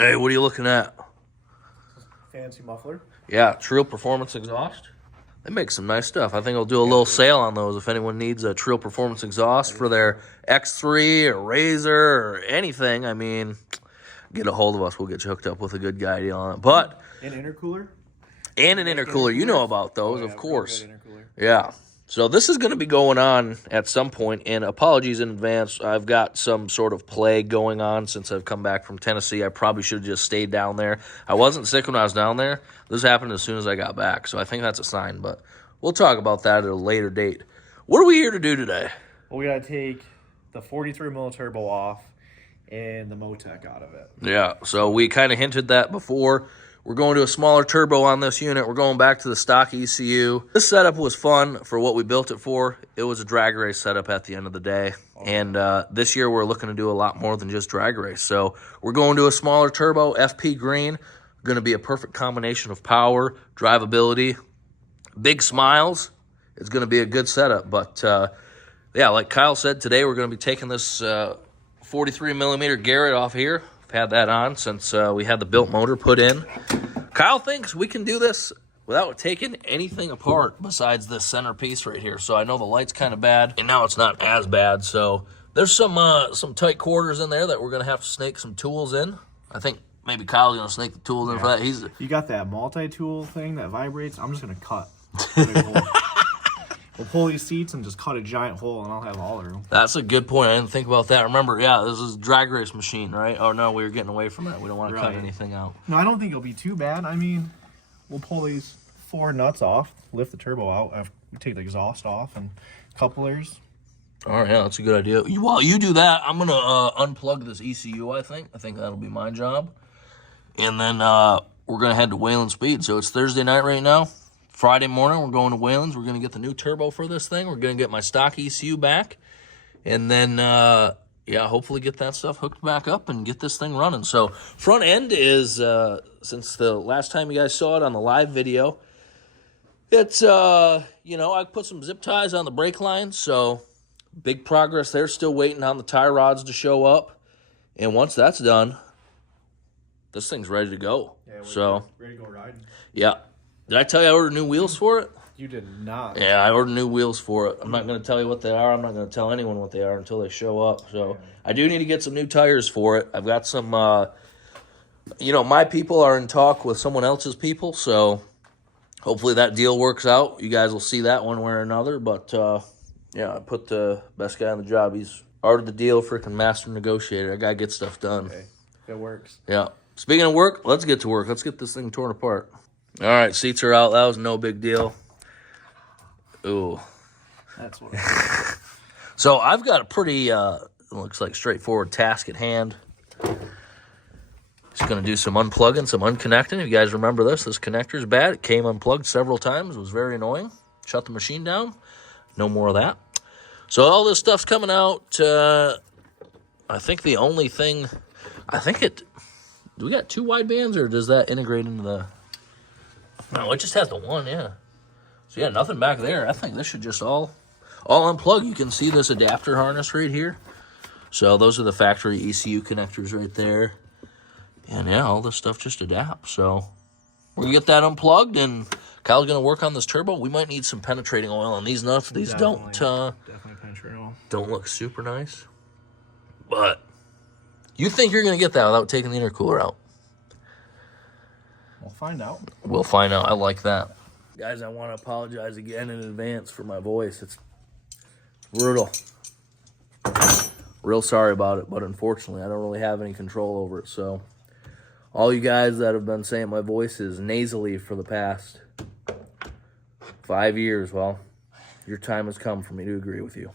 Hey, what are you looking at? Fancy muffler. Yeah, Trill Performance Exhaust. They make some nice stuff. I think I'll do a little sale on those if anyone needs a Trill Performance Exhaust for their X3 or Razor or anything. I mean, get a hold of us. We'll get you hooked up with a good guy deal on it. But An intercooler? And an intercooler. You know about those, of course. Intercooler. Yeah. So this is going to be going on at some point, and apologies in advance. I've got some sort of plague going on since I've come back from Tennessee. I probably should have just stayed down there. I wasn't sick when I was down there. This happened as soon as I got back, so I think that's a sign, but we'll talk about that at a later date. What are we here to do today? Well, we got to take the 43 mil turbo off and the MoTeC out of it. Yeah, so we kind of hinted that before. We're going to a smaller turbo on this unit. We're going back to the stock ECU. This setup was fun for what we built it for. It was a drag race setup at the end of the day. And this year we're looking to do a lot more than just drag race. So we're going to a smaller turbo, FP green. Going to be a perfect combination of power, drivability, big smiles. It's going to be a good setup. But yeah, like Kyle said, today we're going to be taking this 43 millimeter Garrett off here. Had that on since we had the built motor put in. Kyle thinks we can do this without taking anything apart besides this centerpiece right here. So I know the light's kind of bad, and now it's not as bad. So there's some tight quarters in there that we're going to have to snake some tools in. I think maybe Kyle's going to snake the tools in for that. You got that multi-tool thing that vibrates? I'm just going to cut. We'll pull these seats and just cut a giant hole, and I'll have all the room. That's a good point. I didn't think about that. Remember, yeah, this is a drag race machine, right? Oh, no, we were getting away from that. We don't want to cut anything out. No, I don't think it'll be too bad. I mean, we'll pull these 4 nuts off, lift the turbo out, after we take the exhaust off, and couplers. All right, yeah, that's a good idea. While you do that, I'm going to unplug this ECU, I think. I think that'll be my job. And then we're going to head to Whalen Speed. So it's Thursday night right now. Friday morning, we're going to Whalen's. We're going to get the new turbo for this thing. We're going to get my stock ECU back. And then, yeah, hopefully get that stuff hooked back up and get this thing running. So front end is, since the last time you guys saw it on the live video, it's, you know, I put some zip ties on the brake lines. So big progress there. Still waiting on the tie rods to show up. And once that's done, this thing's ready to go. Yeah, ready to go riding. Yeah. Did I tell you I ordered new wheels for it? You did not. Yeah, I ordered new wheels for it. I'm not going to tell you what they are. I'm not going to tell anyone what they are until they show up. So I do need to get some new tires for it. I've got some, you know, my people are in talk with someone else's people. So hopefully that deal works out. You guys will see that one way or another. But, yeah, I put the best guy on the job. He's art of the deal, freaking master negotiator. I got to get stuff done. Okay, it works. Yeah. Speaking of work, let's get to work. Let's get this thing torn apart. All right, seats are out. That was no big deal. Ooh. That's what. So I've got a pretty, looks like straightforward task at hand. Just going to do some unplugging, some unconnecting. If you guys remember this connector's bad. It came unplugged several times. It was very annoying. Shut the machine down. No more of that. So all this stuff's coming out. I think the only thing, do we got 2 wide bands, or does that integrate into the... No, it just has the one, yeah. So, yeah, nothing back there. I think this should just all unplug. You can see this adapter harness right here. So, those are the factory ECU connectors right there. And, yeah, all this stuff just adapts. So, we're going to get that unplugged, and Kyle's going to work on this turbo. We might need some penetrating oil on these nuts. These definitely penetrating oil. Don't look super nice. But you think you're going to get that without taking the intercooler out. We'll find out. We'll find out. I like that. Guys, I want to apologize again in advance for my voice. It's brutal. Real sorry about it, but unfortunately, I don't really have any control over it. So, all you guys that have been saying my voice is nasally for the past 5 years, well, your time has come for me to agree with you.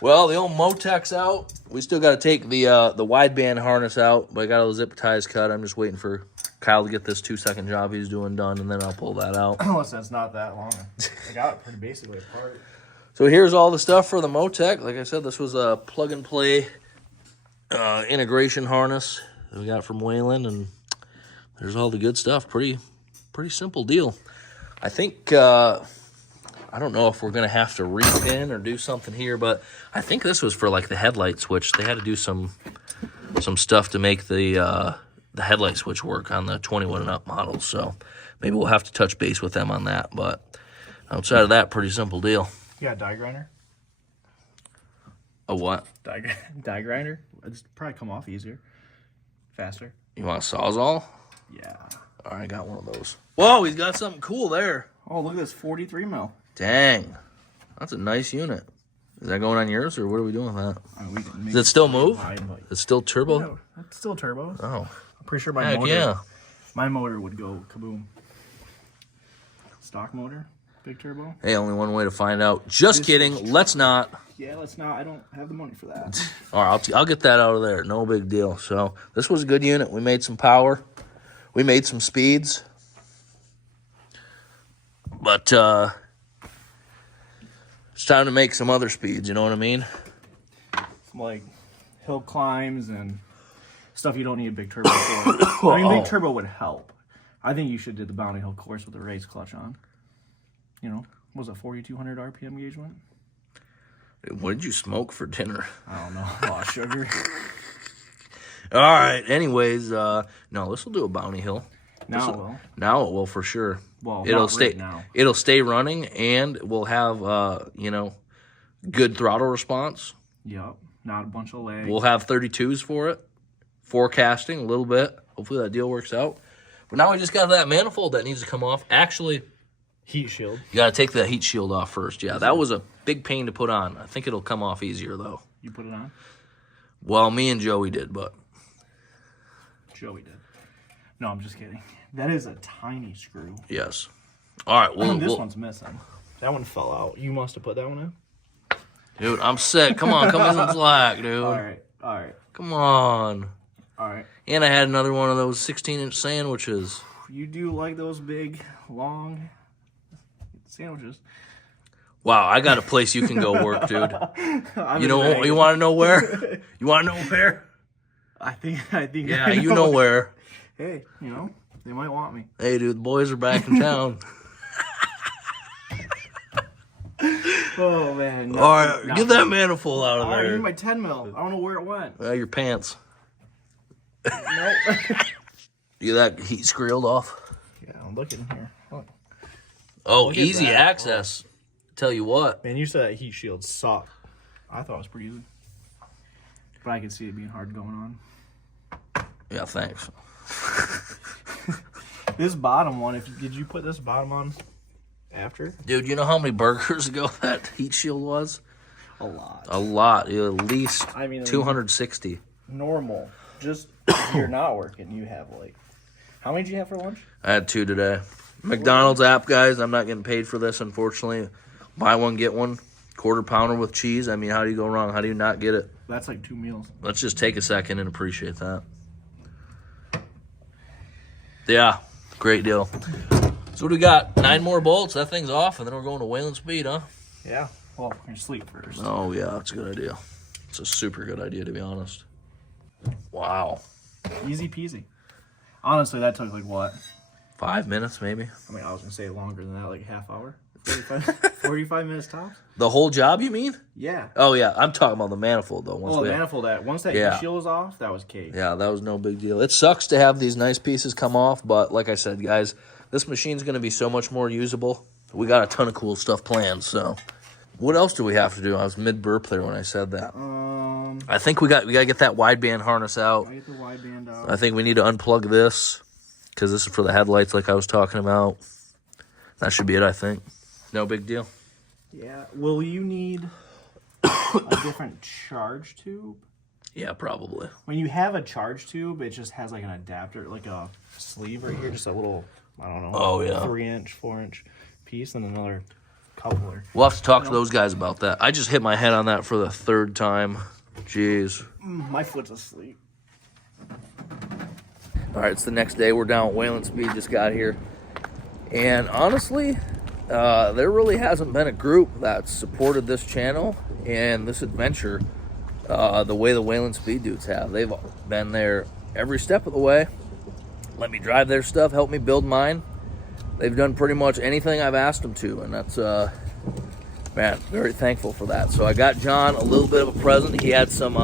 Well, the old MoTeC's out. We still got to take the wideband harness out, but I got all the zip ties cut. I'm just waiting for Kyle to get this 2-second job he's doing done, and then I'll pull that out. Listen, it's not that long. I got it pretty basically apart. So here's all the stuff for the MoTeC. Like I said, this was a plug-and-play integration harness that we got from Whalen, and there's all the good stuff. Pretty simple deal. I think... I don't know if we're going to have to repin or do something here, but I think this was for like the headlight switch. They had to do some some stuff to make the headlight switch work on the 21 and up models. So maybe we'll have to touch base with them on that. But outside of that, pretty simple deal. You got a die grinder? A what? Die grinder? It's probably come off easier, faster. You want a Sawzall? Yeah. All right, I got one of those. Whoa, he's got something cool there. Oh, look at this 43 mil. Dang, that's a nice unit. Is that going on yours, or what are we doing with that? We can make Does it still move? wide, but- It's still turbo? No, it's still turbo. Oh, I'm pretty sure my heck motor. yeah. My motor would go kaboom. Stock motor, big turbo. Hey, only one way to find out. Just kidding. Let's not. Yeah, let's not. I don't have the money for that. All right, I'll get that out of there. No big deal. So this was a good unit. We made some power. We made some speeds. But it's time to make some other speeds. You know what I mean? Some like hill climbs and stuff you don't need a big turbo for. I mean, big turbo would help. I think you should do the Bounty Hill course with a raised clutch on. You know, what was it 4,200 RPM engagement? What did you smoke for dinner? I don't know. A lot of sugar. All right. Anyways, no, this will do a Bounty Hill. Now it will. Now it will for sure. Well, it'll not stay. right now. It'll stay running, and we'll have you know, good throttle response. Yep. Not a bunch of lag. We'll have 32s for it. Forecasting a little bit. Hopefully that deal works out. But now we just got that manifold that needs to come off. Actually, Heat shield. you got to take the heat shield off first. Yeah, that was a big pain to put on. I think it'll come off easier though. You put it on? Well, me and Joey did, but Joey did. No, I'm just kidding. That is a tiny screw. yes. All right. Well, This one's missing. That one fell out. You must have put that one in? dude, I'm sick. Come on, come in some slack, dude. All right. All right. Come on. All right. And I had another one of those 16-inch sandwiches. You do like those big, long sandwiches. Wow, I got a place you can go work, dude. I'm You know, just you want to know where? You want to know where? I think. Yeah, I you know where. Hey, you know, they might want me. Hey, dude, the boys are back in town. Oh man! All right, get that manifold out of I need there. my 10 mil. I don't know where it went. Your pants. Nope. You that heat screeled off? Yeah, I'm looking here. Look. Oh, Look at easy that. access. Tell you what. Man, you said that heat shield sucked. I thought it was pretty easy, but I could see it being hard going on. Yeah, thanks. This bottom one, did you put this bottom on after? Dude, you know how many burgers ago that heat shield was? A lot. A lot. At least I mean, 260. Normal. Just if you're not working, you have like, how many did you have for lunch? I had 2 today. McDonald's app, guys. I'm not getting paid for this, unfortunately. Buy one, get one. Quarter pounder with cheese. I mean, how do you go wrong? How do you not get it? That's like 2 meals. Let's just take a second and appreciate that. Yeah, great deal. So what do we got? 9 more bolts. That thing's off, and then we're going to Whalen Speed, huh? Yeah. Well, we're gonna sleep first. Oh, yeah, that's a good idea. It's a super good idea, to be honest. Wow. Easy peasy. Honestly, that took like what? 5 minutes, maybe? I mean, I was gonna say longer than that, like a half hour. 45 minutes tops? The whole job, you mean? Yeah. Oh, yeah. I'm talking about the manifold, though. Well, the manifold, once that Yeah. heat shield was off, that was cake. Yeah, that was no big deal. It sucks to have these nice pieces come off, but like I said, guys, this machine's going to be so much more usable. We got a ton of cool stuff planned, so. What else do we have to do? I was mid-burp there when I said that. I think we got to get that wideband harness out. I get the wideband out. I think we need to unplug this, because this is for the headlights like I was talking about. That should be it, I think. No big deal. Yeah. Will you need a different charge tube? Yeah, probably. When you have a charge tube, it just has like an adapter, like a sleeve right here, just a little, I don't know, Oh, yeah. 3-inch, 4-inch piece, and another coupler. We'll have to talk to those guys about that. I just hit my head on that for the 3rd time. Jeez. My foot's asleep. All right, it's the next day. We're down at Whalen Speed, just got here. And honestly, there really hasn't been a group that's supported this channel and this adventure the way the Whalen Speed dudes have. They've been there every step of the way. Let me drive their stuff, help me build mine. They've done pretty much anything I've asked them to, and that's, man, very thankful for that. So I got John a little bit of a present. He had some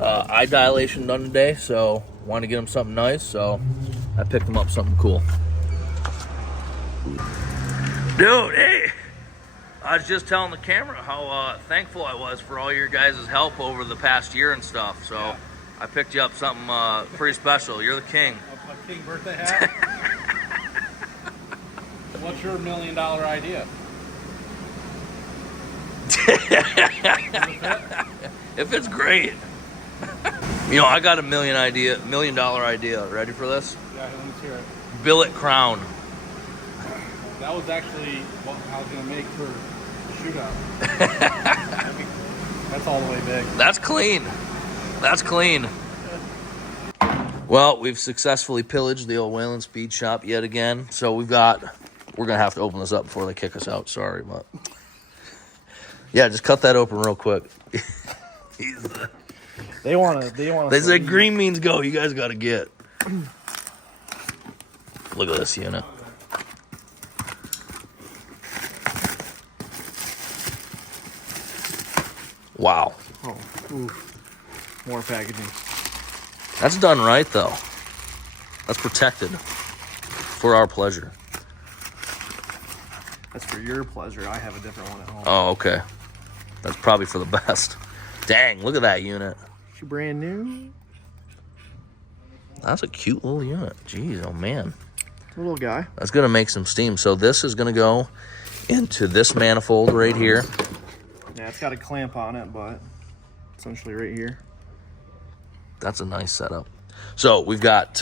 eye dilation done today, so wanted to get him something nice, so I picked him up something cool. Dude, hey! I was just telling the camera how thankful I was for all your guys' help over the past year and stuff, so yeah. I picked you up something pretty special. You're the king. A king birthday hat? What's your $1 million idea? If it's great. You know, I got $1 million idea. Ready for this? Yeah, let's hear it. Billet crown. That was actually what I was going to make for the shootout. That's all the way big. That's clean. That's clean. Well, we've successfully pillaged the old Whalen Speed shop yet again. So we're going to have to open this up before they kick us out. Sorry, but yeah, just cut that open real quick. They said green means go. You guys got to get. Look at this unit. Wow. Oh, oof. More packaging. That's done right, though. That's protected for our pleasure. That's for your pleasure. I have a different one at home. Oh, okay. That's probably for the best. Dang, look at that unit. She brand new. That's a cute little unit. Jeez, oh man. It's a little guy. That's going to make some steam. So this is going to go into this manifold right here. Yeah, it's got a clamp on it, but essentially right here. That's a nice setup. So we've got,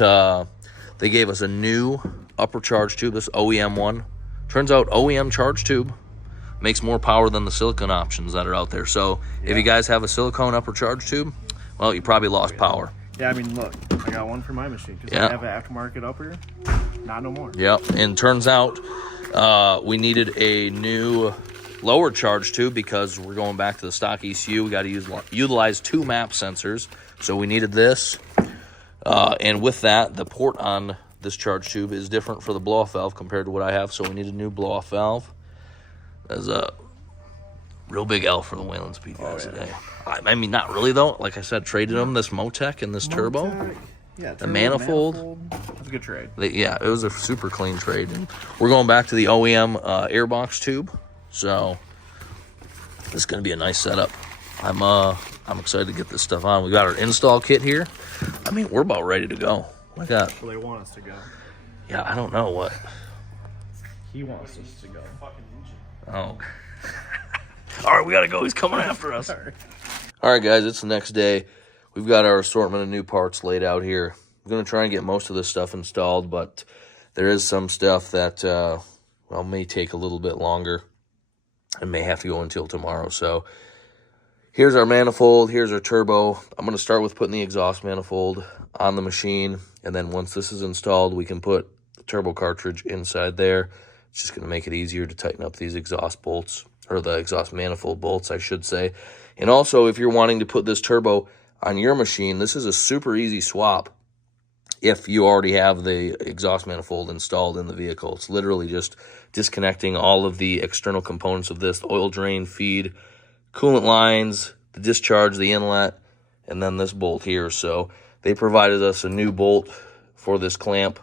they gave us a new upper charge tube, this OEM one. Turns out OEM charge tube makes more power than the silicone options that are out there. So if you guys have a silicone upper charge tube, well, you probably lost power. Yeah, I mean, look, I got one for my machine because I have an aftermarket upper. Not no more. Yep, and turns out we needed a new lower charge tube because we're going back to the stock ECU. We got to utilize 2 map sensors. So we needed this. And with that, the port on this charge tube is different for the blow-off valve compared to what I have. So we need a new blow-off valve. There's a real big L for the Whalen Speed guys today. I mean, not really, though. Like I said, traded them this MoTeC and this turbo. Yeah, the manifold. That's a good trade. Yeah, it was a super clean trade. And we're going back to the OEM airbox tube. So this is going to be a nice setup. I'm excited to get this stuff on. We got our install kit here. I mean, we're about ready to go. Look at that. Well, they want us to go. Yeah, I don't know what. He wants us to go. Oh. All right, we got to go. He's coming after us. All right, guys, it's the next day. We've got our assortment of new parts laid out here. I'm going to try and get most of this stuff installed, but there is some stuff that, well, may take a little bit longer and may have to go until tomorrow. So here's our manifold. Here's our turbo. I'm going to start with putting the exhaust manifold on the machine, and then once this is installed, we can put the turbo cartridge inside there. It's just going to make it easier to tighten up these exhaust bolts, or the exhaust manifold bolts, I should say. And also, if you're wanting to put this turbo on your machine, this is a super easy swap if you already have the exhaust manifold installed in the vehicle. It's literally just disconnecting all of the external components of this, the oil drain, feed, coolant lines, the discharge, the inlet, and then this bolt here. So they provided us a new bolt for this clamp,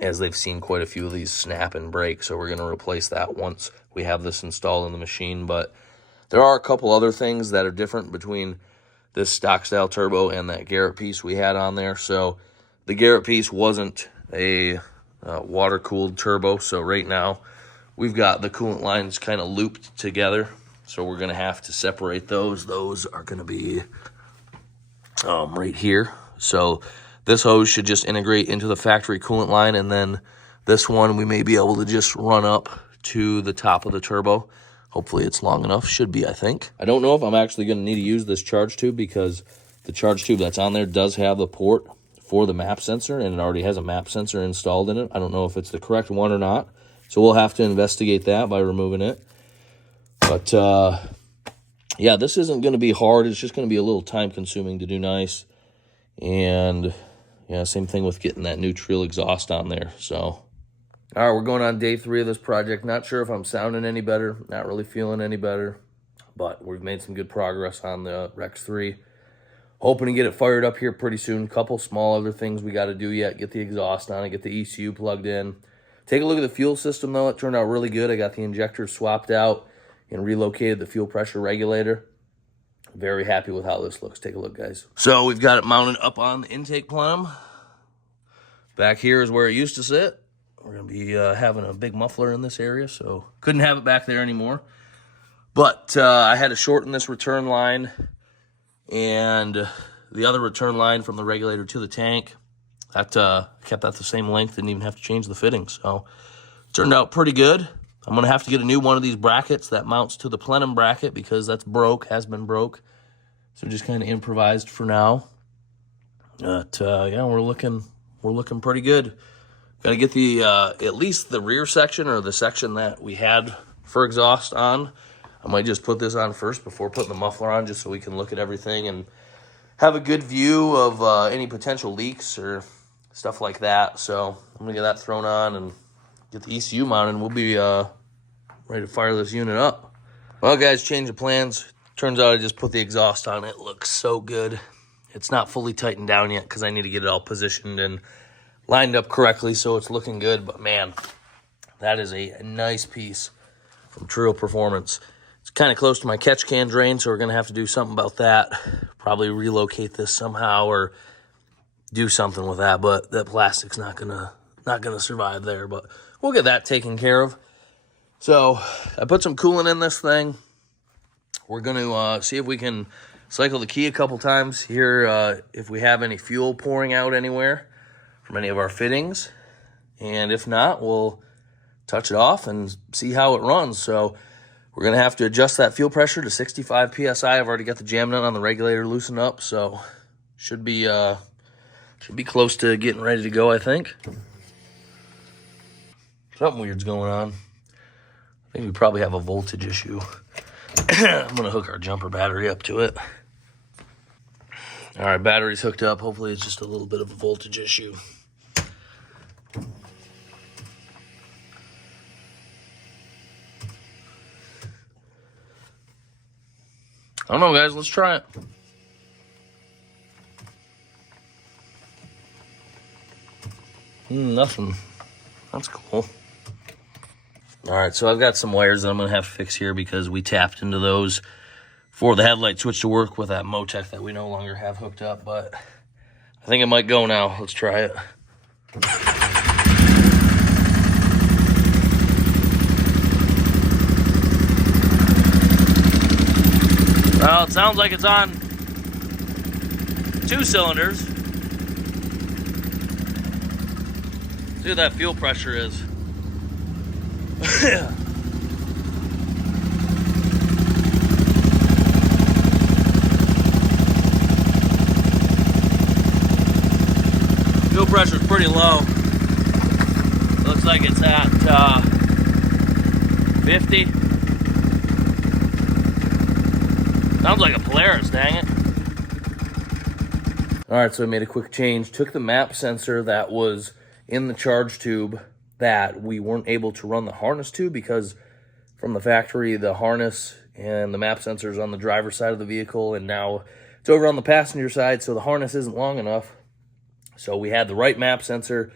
as they've seen quite a few of these snap and break. So we're going to replace that once we have this installed in the machine. But there are a couple other things that are different between this stock style turbo and that Garrett piece we had on there. So the Garrett piece wasn't a water-cooled turbo. So right now we've got the coolant lines kind of looped together. So we're going to have to separate those. Those are going to be right here. So this hose should just integrate into the factory coolant line, and then this one we may be able to just run up to the top of the turbo. Hopefully it's long enough. Should be, I think. I don't know if I'm actually going to need to use this charge tube because the charge tube that's on there does have the port for the map sensor, and it already has a map sensor installed in it. I don't know if it's the correct one or not, so we'll have to investigate that by removing it. But, yeah, this isn't going to be hard. It's just going to be a little time-consuming to do nice. And yeah, same thing with getting that new Trill exhaust on there. So, all right, we're going on day 3 of this project. Not sure if I'm sounding any better, not really feeling any better, but we've made some good progress on the Rex 3. hoping to get it fired up here pretty soon. Couple small other things we got to do yet. Get the exhaust on it, get the ECU plugged in. Take a look at the fuel system, though. It turned out really good. I got the injectors swapped out and relocated the fuel pressure regulator. Very happy with how this looks. Take a look, guys. So we've got it mounted up on the intake plenum. Back here is where it used to sit. We're going to be having a big muffler in this area, so couldn't have it back there anymore. But I had to shorten this return line and the other return line from the regulator to the tank. That kept that the same length, didn't even have to change the fittings. So it turned out pretty good. I'm going to have to get a new one of these brackets that mounts to the plenum bracket because that's broke, has been broke. So just kind of improvised for now. But yeah, we're looking pretty good. Got to get the at least the rear section or the section that we had for exhaust on. I might just put this on first before putting the muffler on, just so we can look at everything and have a good view of any potential leaks or stuff like that. So I'm gonna get that thrown on and get the ECU mounted, and we'll be ready to fire this unit up. Well, guys, change of plans. Turns out I just put the exhaust on. It looks so good. It's not fully tightened down yet because I need to get it all positioned and lined up correctly so it's looking good. But man, that is a nice piece from Trio Performance. It's kind of close to my catch can drain, so we're going to have to do something about that. Probably relocate this somehow or do something with that, but that plastic's not gonna survive there. But we'll get that taken care of. So I put some coolant in this thing. We're going to see if we can cycle the key a couple times here, if we have any fuel pouring out anywhere from any of our fittings. And if not, we'll touch it off and see how it runs. So we're going to have to adjust that fuel pressure to 65 PSI. I've already got the jam nut on the regulator loosened up, so should be close to getting ready to go, I think. Something weird's going on. I think we probably have a voltage issue. I'm going to hook our jumper battery up to it. All right, battery's hooked up. Hopefully it's just a little bit of a voltage issue. I don't know, guys. Let's try it. Nothing. That's cool. All right, so I've got some wires that I'm going to have to fix here because we tapped into those for the headlight switch to work with that MoTeC that we no longer have hooked up, but I think it might go now. Let's try it. Well, it sounds like it's on 2 cylinders. See what that fuel pressure is. Fuel pressure is pretty low. Looks like it's at 50. Sounds like a Polaris, dang it. All right, so I made a quick change. Took the map sensor that was in the charge tube that we weren't able to run the harness to because from the factory, the harness and the map sensor is on the driver's side of the vehicle, and now it's over on the passenger side, so the harness isn't long enough. So we had the right map sensor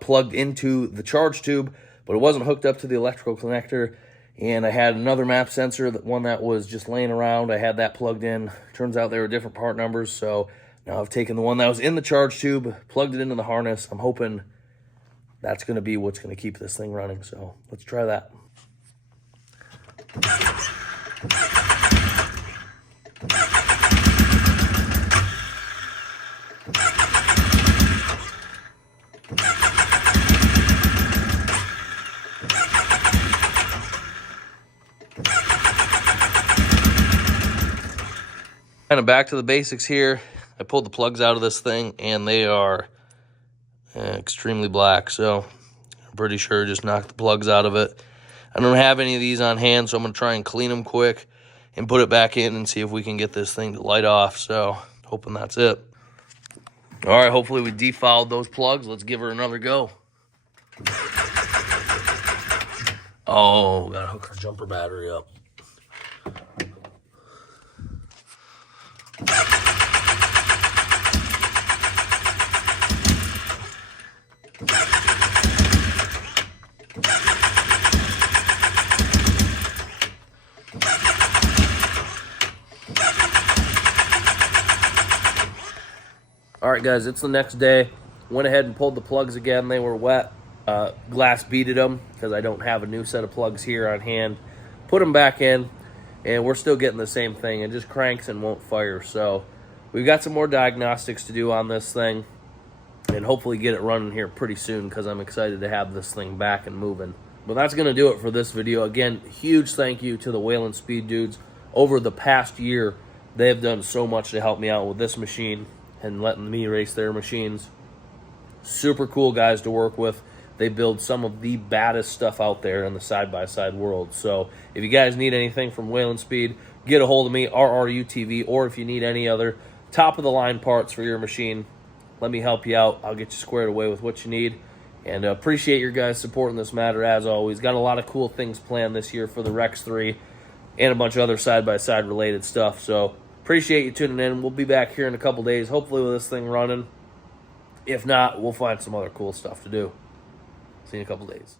plugged into the charge tube, but it wasn't hooked up to the electrical connector. And I had another map sensor, one that was just laying around. I had that plugged in. Turns out they were different part numbers, so now I've taken the one that was in the charge tube, plugged it into the harness. I'm hoping that's going to be what's going to keep this thing running, so let's try that. Kind of back to the basics here. I pulled the plugs out of this thing and they are extremely black, so I'm pretty sure just knocked the plugs out of it. I don't have any of these on hand, so I'm going to try and clean them quick and put it back in and see if we can get this thing to light off. So hoping that's it. All right, hopefully we defouled those plugs. Let's give her another go. Oh, gotta hook our jumper battery up. right, guys, it's the next day. Went ahead and pulled the plugs again. They were wet. Glass beaded them because I don't have a new set of plugs here on hand. Put them back in, and we're still getting the same thing. It just cranks and won't fire. So we've got some more diagnostics to do on this thing, and hopefully get it running here pretty soon because I'm excited to have this thing back and moving. But that's going to do it for this video. Again, huge thank you to the Whalen Speed dudes. Over the past year, they have done so much to help me out with this machine and letting me race their machines. Super cool guys to work with. They build some of the baddest stuff out there in the side-by-side world. So if you guys need anything from Whalen Speed, get a hold of me, rrutv, or if you need any other top-of-the-line parts for your machine, let me help you out. I'll get you squared away with what you need. And appreciate your guys supporting this matter as always. Got a lot of cool things planned this year for the Rex 3 and a bunch of other side-by-side related stuff. So appreciate you tuning in. We'll be back here in a couple days, hopefully with this thing running. If not, we'll find some other cool stuff to do. See you in a couple days.